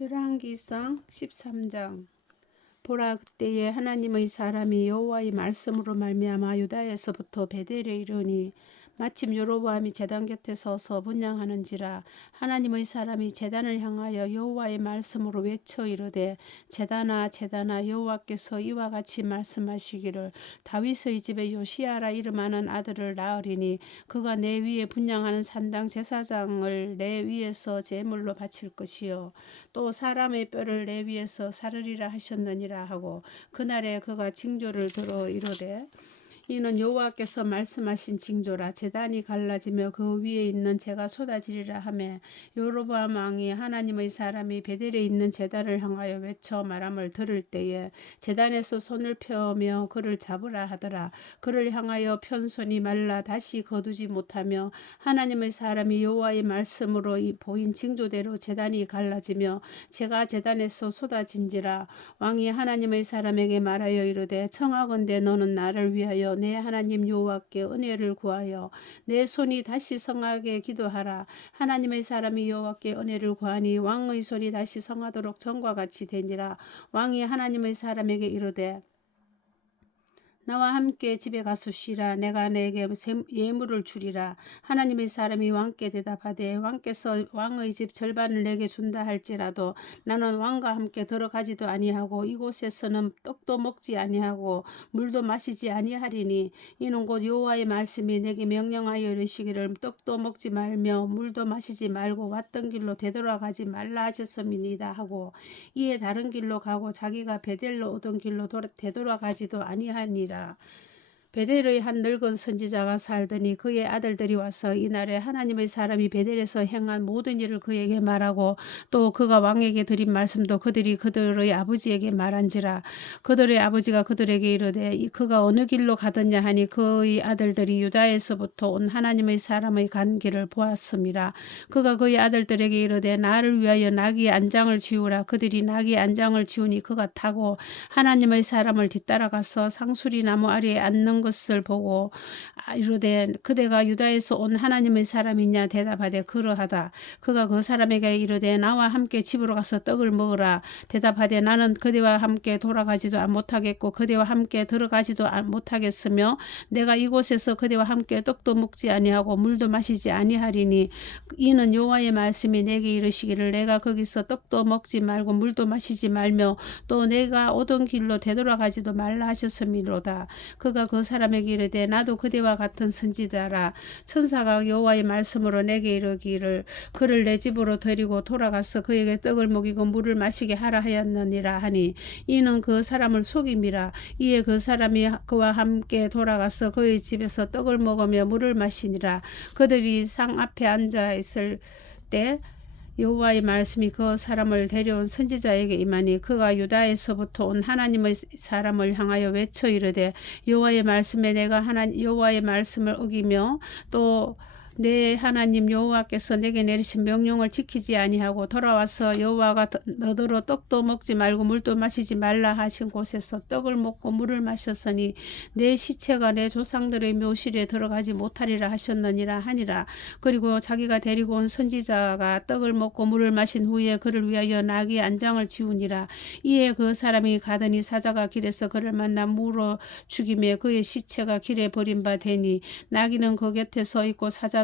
열왕기상 13장. 보라 그때에 하나님의 사람이 여호와의 말씀으로 말미암아 유다에서부터 베델에 이르니 마침 여로보암이 제단 곁에 서서 분양하는지라 하나님의 사람이 제단을 향하여 여호와의 말씀으로 외쳐 이르되 제단아 제단아 여호와께서 이와 같이 말씀하시기를 다윗의 집에 요시아라 이름하는 아들을 낳으리니 그가 내 위에 분양하는 산당 제사장을 내 위에서 제물로 바칠 것이요 또 사람의 뼈를 내 위에서 사르리라 하셨느니라 하고 그날에 그가 징조를 들어 이르되 이는 여호와께서 말씀하신 징조라. 재단이 갈라지며 그 위에 있는 재가 쏟아지리라 하매 여로보암 왕이 하나님의 사람이 베델에 있는 재단을 향하여 외쳐 말함을 들을 때에 재단에서 손을 펴며 그를 잡으라 하더라. 그를 향하여 편손이 말라 다시 거두지 못하며 하나님의 사람이 여호와의 말씀으로 이 보인 징조대로 재단이 갈라지며 재가 재단에서 쏟아진지라. 왕이 하나님의 사람에게 말하여 이르되 청하건대 너는 나를 위하여 내 하나님 여호와께 은혜를 구하여 내 손이 다시 성하게 기도하라. 하나님의 사람이 여호와께 은혜를 구하니 왕의 손이 다시 성하도록 전과 같이 되니라. 왕이 하나님의 사람에게 이르되 나와 함께 집에 가서 쉬라. 내가 내게 예물을 주리라. 하나님의 사람이 왕께 대답하되 왕께서 왕의 집 절반을 내게 준다 할지라도 나는 왕과 함께 들어가지도 아니하고 이곳에서는 떡도 먹지 아니하고 물도 마시지 아니하리니 이는 곧 여호와의 말씀이 내게 명령하여 이르시기를 떡도 먹지 말며 물도 마시지 말고 왔던 길로 되돌아가지 말라 하셨음이니다 하고 이에 다른 길로 가고 자기가 베델로 오던 길로 되돌아가지도 아니하니라 아니라 베델의 한 늙은 선지자가 살더니 그의 아들들이 와서 이날에 하나님의 사람이 베델에서 행한 모든 일을 그에게 말하고 또 그가 왕에게 드린 말씀도 그들이 그들의 아버지에게 말한지라 그들의 아버지가 그들에게 이르되 그가 어느 길로 가더냐 하니 그의 아들들이 유다에서부터 온 하나님의 사람의 간 길을 보았습니다. 그가 그의 아들들에게 이르되 나를 위하여 나귀 안장을 지우라 그들이 나귀 안장을 지우니 그가 타고 하나님의 사람을 뒤따라가서 상수리 나무 아래에 앉는 것을 보고 아, 이르되 그대가 유다에서 온 하나님의 사람이냐 대답하되 그러하다. 그가 그 사람에게 이르되 나와 함께 집으로 가서 떡을 먹으라. 대답하되 나는 그대와 함께 돌아가지도 못하겠고 그대와 함께 들어가지도 못하겠으며 내가 이곳에서 그대와 함께 떡도 먹지 아니하고 물도 마시지 아니하리니 이는 여호와의 말씀이 내게 이르시기를 내가 거기서 떡도 먹지 말고 물도 마시지 말며 또 내가 오던 길로 되돌아가지도 말라 하셨음이로다. 그가 그 사람에게 이르되 나도 그대와 같은 선지자라. 천사가 여호와의 말씀으로 내게 이르기를 그를 내 집으로 데리고 돌아가서 그에게 떡을 먹이고 물을 마시게 하라 하였느니라 하니 이는 그 사람을 속임이라. 이에 그 사람이 그와 함께 돌아가서 그의 집에서 떡을 먹으며 물을 마시니라. 그들이 상 앞에 앉아 있을 때 여호와의 말씀이 그 사람을 데려온 선지자에게 임하니 그가 유다에서부터 온 하나님의 사람을 향하여 외쳐 이르되 여호와의 말씀에 내가 하나 여호와의 말씀을 어기며 또 내 하나님 여호와께서 내게 내리신 명령을 지키지 아니하고 돌아와서 여호와가 너더러 떡도 먹지 말고 물도 마시지 말라 하신 곳에서 떡을 먹고 물을 마셨으니 내 시체가 내 조상들의 묘실에 들어가지 못하리라 하셨느니라 하니라. 그리고 자기가 데리고 온 선지자가 떡을 먹고 물을 마신 후에 그를 위하여 나귀 안장을 지우니라. 이에 그 사람이 가더니 사자가 길에서 그를 만나 물어 죽임에 그의 시체가 길에 버린 바 되니 나귀는 그 곁에 서 있고 사자 사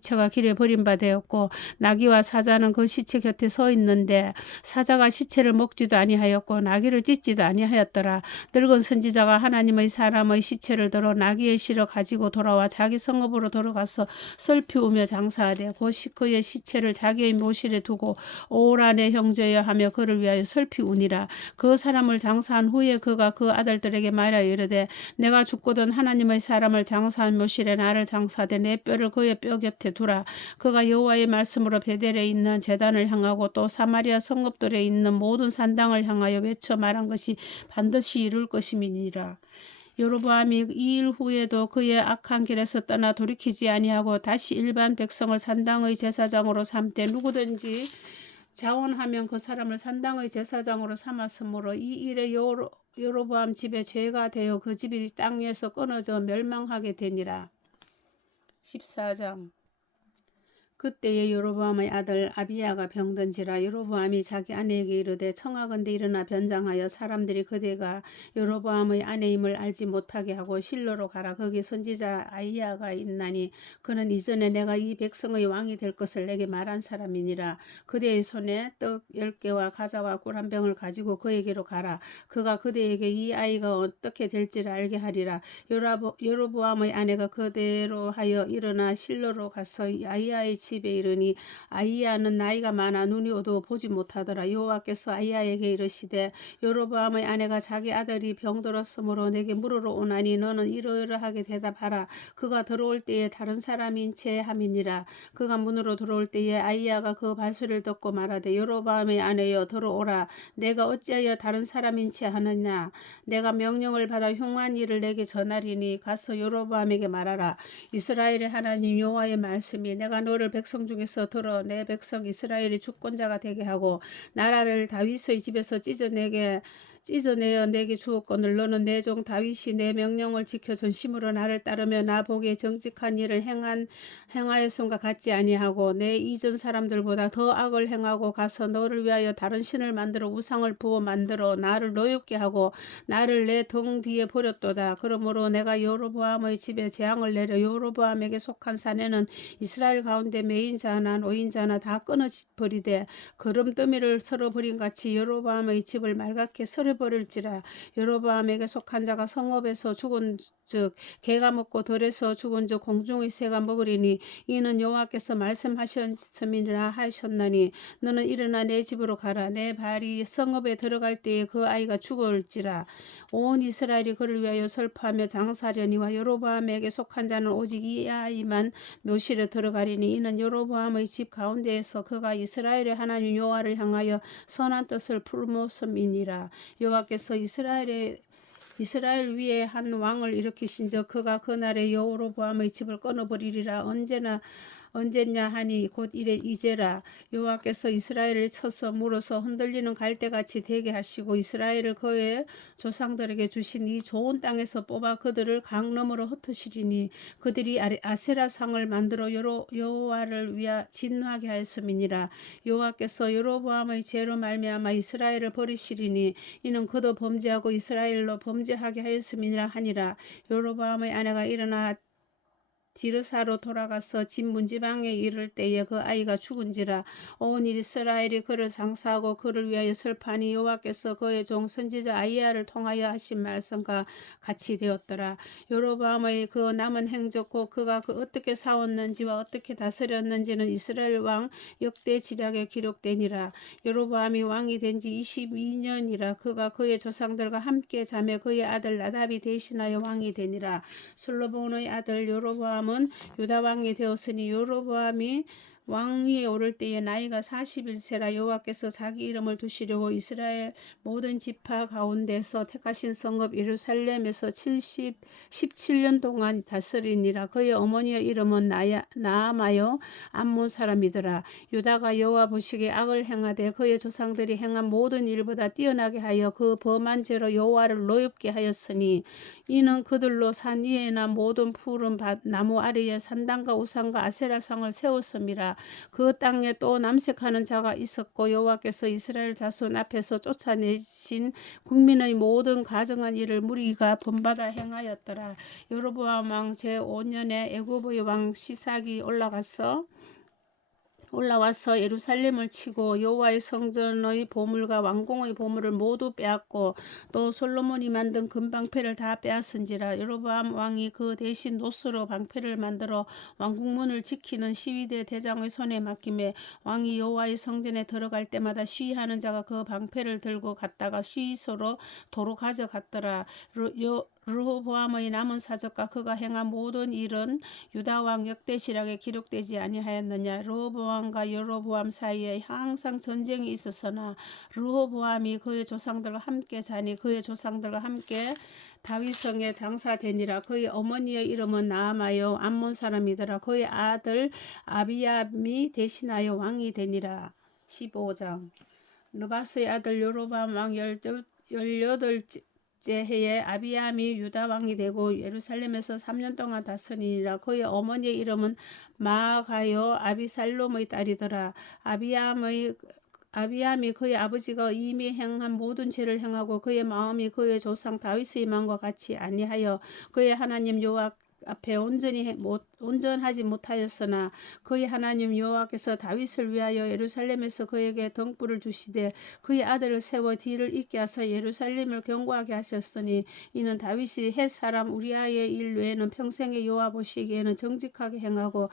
시체가 길에 버림바 되었고 나귀와 사자는 그 시체 곁에 서 있는데 사자가 시체를 먹지도 아니하였고 나귀를 찢지도 아니하였더라. 늙은 선지자가 하나님의 사람의 시체를 들어 나귀에 실어 가지고 돌아와 자기 성읍으로 돌아가서 슬피우며 장사하되 곧 그의 시체를 자기의 모실에 두고 내 형제여 하며 그를 위하여 슬피우니라. 그 사람을 장사한 후에 그가 그 아들들에게 말하여 이르되 내가 죽고든 하나님의 사람을 장사한 모실에 나를 장사하되 내 뼈를 그의 뼈 곁에 곁에 두라. 그가 여호와의 말씀으로 베델에 있는 제단을 향하고 또 사마리아 성읍들에 있는 모든 산당을 향하여 외쳐 말한 것이 반드시 이룰 것임이니라. 여로보암이 이 일 후에도 그의 악한 길에서 떠나 돌이키지 아니하고 다시 일반 백성을 산당의 제사장으로 삼되 누구든지 자원하면 그 사람을 산당의 제사장으로 삼았으므로 이 일에 여로, 여로보암 집에 죄가 되어 그 집이 땅에서 끊어져 멸망하게 되니라. 14장 그때에 여로보암의 아들 아비야가 병든지라 여로보암이 자기 아내에게 이르되 청하건대 일어나 변장하여 사람들이 그대가 여로보암의 아내임을 알지 못하게 하고 실로로 가라. 거기 선지자 아이야가 있나니 그는 이전에 내가 이 백성의 왕이 될 것을 내게 말한 사람이니라. 그대의 손에 떡 열 개와 과자와 꿀 한 병을 가지고 그에게로 가라. 그가 그대에게 이 아이가 어떻게 될지를 알게 하리라. 여로보, 여로보암의 아내가 그대로 하여 일어나 실로로 가서 아이야의 집에 이르니 아이야는 나이가 많아 눈이 어두워 보지 못하더라. 여호와께서 아이야에게 이르시되 여로보암의 아내가 자기 아들이 병들었으므로 내게 물으러 오나니 너는 이러이러하게 대답하라. 그가 들어올 때에 다른 사람인 채 함이니라. 그가 문으로 들어올 때에 아이야가 그 발소리를 듣고 말하되 여로보암의 아내여 들어오라. 내가 어찌하여 다른 사람인 채 하느냐? 내가 명령을 받아 흉한 일을 내게 전하리니 가서 여로보암에게 말하라. 이스라엘의 하나님 여호와의 말씀이 내가 너를 백성 중에서 들어 내 백성 이스라엘의 주권자가 되게 하고 나라를 다윗의 집에서 찢어내게 찢어내어 내게 주었거늘 너는 내 종 다윗이 내 명령을 지켜 전심으로 나를 따르며 나 보기에 정직한 일을 행한 행하였음과 같지 아니하고 내 이전 사람들보다 더 악을 행하고 가서 너를 위하여 다른 신을 만들어 우상을 부어 만들어 나를 노엽게 하고 나를 내 등 뒤에 버렸도다. 그러므로 내가 여로보암의 집에 재앙을 내려 여로보암에게 속한 사내는 이스라엘 가운데 메인 자나 노인 자나 다 끊어 버리되 거름더미를 서로 버린 같이 여로보암의 집을 맑게 서려 버릴지라. 여로보암에게 속한 자가 성읍에서 죽은 즉 개가 먹고 들에서 죽은 즉 공중의 새가 먹으리니 이는 여호와께서 말씀하셨음이라 하셨나니 너는 일어나 내 집으로 가라. 내 발이 성읍에 들어갈 때에 그 아이가 죽을지라. 온 이스라엘이 그를 위하여 설파하며 장사하려니와 여로보암에게 속한 자는 오직 이 아이만 묘실에 들어가리니 이는 여로보암의 집 가운데에서 그가 이스라엘의 하나님 여호와를 향하여 선한 뜻을 품었음이니라 여호와께서 이스라엘의 이스라엘 위에 한 왕을 일으키신즉 그가 그날에 여호로보암의 집을 끊어버리리라. 언제나 언제냐 하니 곧 이래 이제라. 여호와께서 이스라엘을 쳐서 물어서 흔들리는 갈대같이 되게 하시고 이스라엘을 그의 조상들에게 주신 이 좋은 땅에서 뽑아 그들을 강 너머로 흩으시리니 그들이 아세라 상을 만들어 여호와를 위하 진노하게 하였음이니라. 여호와께서 여로보암의 죄로 말미암아 이스라엘을 버리시리니 이는 그도 범죄하고 이스라엘로 범죄하게 하였음이니라 하니라. 여로보암의 아내가 일어나 디르사로 돌아가서 집 문지방에 이를 때에 그 아이가 죽은지라 온 이스라엘이 그를 장사하고 그를 위하여 설파니 여호와께서 그의 종 선지자 아이야를 통하여 하신 말씀과 같이 되었더라. 여로보암의 그 남은 행적고 그가 그 어떻게 싸웠는지와 어떻게 다스렸는지는 이스라엘 왕 역대 지략에 기록되니라. 여로보암이 왕이 된 지 22년이라 그가 그의 조상들과 함께 자매 그의 아들 나답이 대신하여 왕이 되니라. 솔로몬의 아들 여로보암 여로보암은 유다 왕이 되었으니 여로보암이 왕위에 오를 때에 나이가 41세라 여호와께서 자기 이름을 두시려고 이스라엘 모든 지파 가운데서 택하신 성읍 예루살렘에서 70 17년 동안 다스리니라. 그의 어머니의 이름은 나야, 나아마요 암몬 사람이더라. 유다가 여호와 보시기에 악을 행하되 그의 조상들이 행한 모든 일보다 뛰어나게 하여 그 범한 죄로 여호와를 노엽게 하였으니 이는 그들로 산 위에나 모든 푸른 밭 나무 아래에 산당과 우상과 아세라상을 세웠음이라 그 땅에 또 남색하는 자가 있었고 여호와께서 이스라엘 자손 앞에서 쫓아내신 국민의 모든 가정한 일을 무리가 본받아 행하였더라. 여로보암 왕 제5년에 애굽의 왕 시삭이 올라가서 올라와서 예루살렘을 치고 여호와의 성전의 보물과 왕궁의 보물을 모두 빼앗고 또 솔로몬이 만든 금방패를 다 빼앗은지라 여로보암 왕이 그 대신 노스로 방패를 만들어 왕궁문을 지키는 시위대 대장의 손에 맡김에 왕이 여호와의 성전에 들어갈 때마다 시위하는 자가 그 방패를 들고 갔다가 시위소로 도로 가져갔더라. 여, 르호보암의 남은 사적과 그가 행한 모든 일은 유다 왕 역대시락에 기록되지 아니하였느냐? 르호보암과 여로보암 사이에 항상 전쟁이 있었으나 르호보암이 그의 조상들과 함께 자니 그의 조상들과 함께 다윗성에 장사되니라. 그의 어머니의 이름은 나아마요 암몬 사람이더라. 그의 아들 아비암이 대신하여 왕이 되니라. 15장. 느바스의 아들 요로밤 왕 열여덟 째 해에 아비암이 유다 왕이 되고 예루살렘에서 3년 동안 다스리니라. 그의 어머니의 이름은 마가요 아비살롬의 딸이더라. 아비암의 아비암이 그의 아버지가 이미 행한 모든 죄를 행하고 그의 마음이 그의 조상 다윗의 마음과 같이 아니하여 그의 하나님 여호와 앞에 온전히 못 온전하지 못하였으나 그의 하나님 여호와께서 다윗을 위하여 예루살렘에서 그에게 등불을 주시되 그의 아들을 세워 뒤를 잇게 하사 예루살렘을 경고하게 하셨으니 이는 다윗이 햇 사람 우리아의 일 외에는 평생에 여호와 보시기에는 정직하게 행하고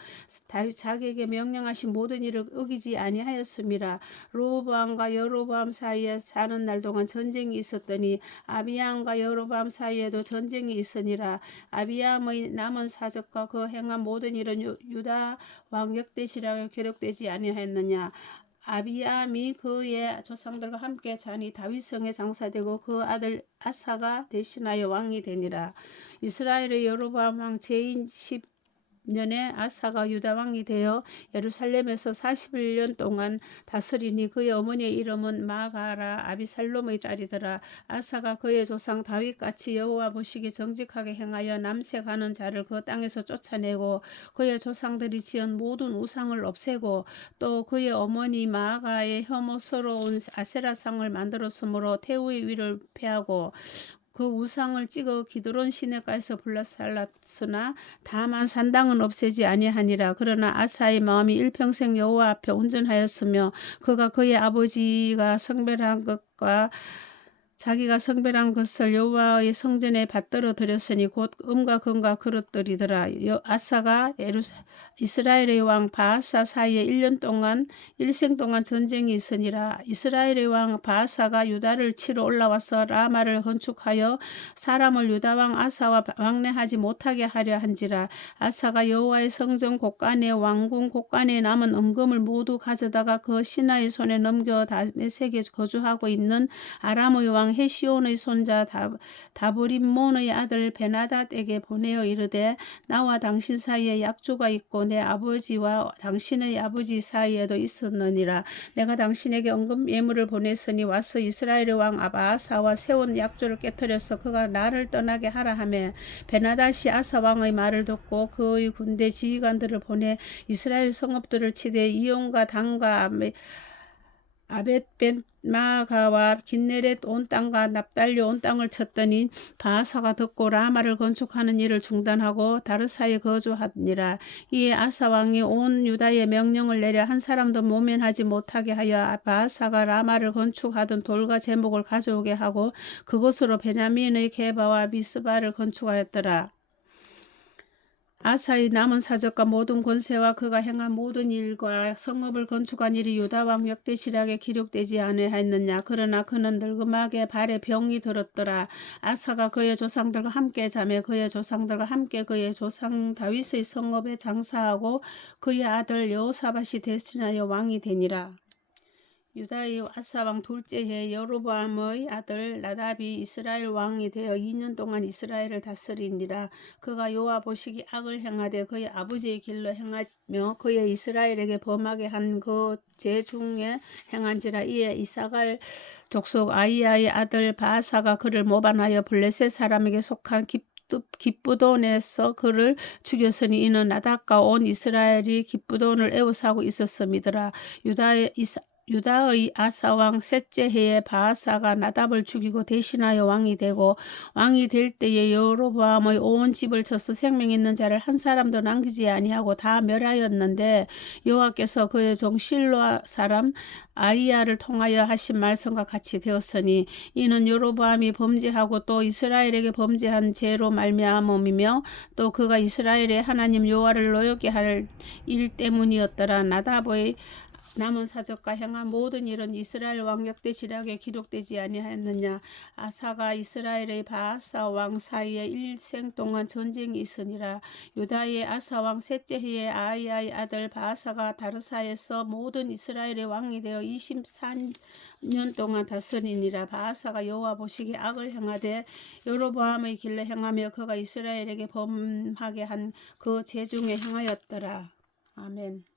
다윗 자기에게 명령하신 모든 일을 어기지 아니하였습니다. 로보암과 여로보암 사이에 사는 날 동안 전쟁이 있었더니 아비암과 여로보암 사이에도 전쟁이 있으니라 아비암의 남은 사적과 그 행한 모든 일은 유다 왕 역 대시라고 기록되지 아니하였느냐? 아비암이 그의 조상들과 함께 자니 다윗성에 장사되고 그 아들 아사가 대신하여 왕이 되니라. 이스라엘의 여로보암 왕 제인 10 년에 아사가 유다 왕이 되어 예루살렘에서 41년 동안 다스리니 그의 어머니의 이름은 마가라 아비살롬의 딸이더라. 아사가 그의 조상 다윗같이 여호와 보시기 정직하게 행하여 남색하는 자를 그 땅에서 쫓아내고 그의 조상들이 지은 모든 우상을 없애고 또 그의 어머니 마가의 혐오스러운 아세라상을 만들었으므로 태우의 위를 패하고 그 우상을 찍어 기드론 시내가에서 불러살랐으나 다만 산당은 없애지 아니하니라. 그러나 아사의 마음이 일평생 여호와 앞에 온전하였으며 그가 그의 아버지가 성별한 것과 자기가 성별한 것을 여호와의 성전에 받들어 드렸으니 곧 음과 금과 그릇들이더라. 아사가 에루사, 이스라엘의 왕 바하사 사이에 1년 동안 일생 동안 전쟁이 있으니라. 이스라엘의 왕 바하사가 유다를 치러 올라와서 라마를 건축하여 사람을 유다 왕 아사와 왕래하지 못하게 하려 한지라. 아사가 여호와의 성전 곳간에 왕궁 곳간에 남은 은금을 모두 가져다가 그 신하의 손에 넘겨 다메섹에 거주하고 있는 아람의 왕 헤시온의 손자 다, 다브림몬의 아들 베나닷에게 보내어 이르되 나와 당신 사이에 약조가 있고 내 아버지와 당신의 아버지 사이에도 있었느니라. 내가 당신에게 언금 예물을 보냈으니 와서 이스라엘의 왕 아바사와 세운 약조를 깨뜨려서 그가 나를 떠나게 하라 하며 베나닷이 아사 왕의 말을 듣고 그의 군대 지휘관들을 보내 이스라엘 성읍들을 치되 이용과 당과 아벳벤마가와 긴네렛 온 땅과 납달리 온 땅을 쳤더니 바하사가 듣고 라마를 건축하는 일을 중단하고 다르사에 거주하니라. 이에 아사 왕이 온 유다에 명령을 내려 한 사람도 모면하지 못하게 하여 바하사가 라마를 건축하던 돌과 제목을 가져오게 하고 그곳으로 베냐민의 게바와 미스바를 건축하였더라. 아사의 남은 사적과 모든 권세와 그가 행한 모든 일과 성읍을 건축한 일이 유다 왕 역대시락에 기록되지 아니하였느냐? 그러나 그는 늙음하게 발에 병이 들었더라. 아사가 그의 조상들과 함께 자매 그의 조상들과 함께 그의 조상 다윗의 성읍에 장사하고 그의 아들 여호사밧이 대신하여 왕이 되니라 유다의 아사왕 둘째 해 여로보암의 아들 나답이 이스라엘 왕이 되어 2년 동안 이스라엘을 다스리니라 그가 여호와 보시기 악을 행하되 그의 아버지의 길로 행하며 그의 이스라엘에게 범하게 한 그 죄 중에 행한지라 이에 이사갈 족속 아이야의 아들 바사가 그를 모반하여 블레셋 사람에게 속한 기 기쁘돈에서 그를 죽였으니 이는 나답과 온 이스라엘이 기쁘돈을 애워싸고 있었음이더라. 유다의 이사, 유다의 아사 왕 셋째 해에 바하사가 나답을 죽이고 대신하여 왕이 되고 왕이 될 때에 여로보암의 온 집을 쳐서 생명 있는 자를 한 사람도 남기지 아니하고 다 멸하였는데 여호와께서 그의 종 실로 사람 아이야를 통하여 하신 말씀과 같이 되었으니 이는 여로보암이 범죄하고 또 이스라엘에게 범죄한 죄로 말미암음이며 또 그가 이스라엘의 하나님 여호와를 노엽게 할 일 때문이었더라. 나답의 남은 사적과 행한 모든 일은 이스라엘 왕력대 지략에 기록되지 아니하였느냐? 아사가 이스라엘의 바아사 왕 사이에 일생 동안 전쟁이 있으니라. 유다의 아사 왕 셋째 해에 아이아의 아들 바아사가 다르사에서 모든 이스라엘의 왕이 되어 24년 동안 다스리니라. 바아사가 여호와 보시기에 악을 행하되 여로보암의 길로 행하며 그가 이스라엘에게 범하게 한그죄 중에 행하였더라. 아멘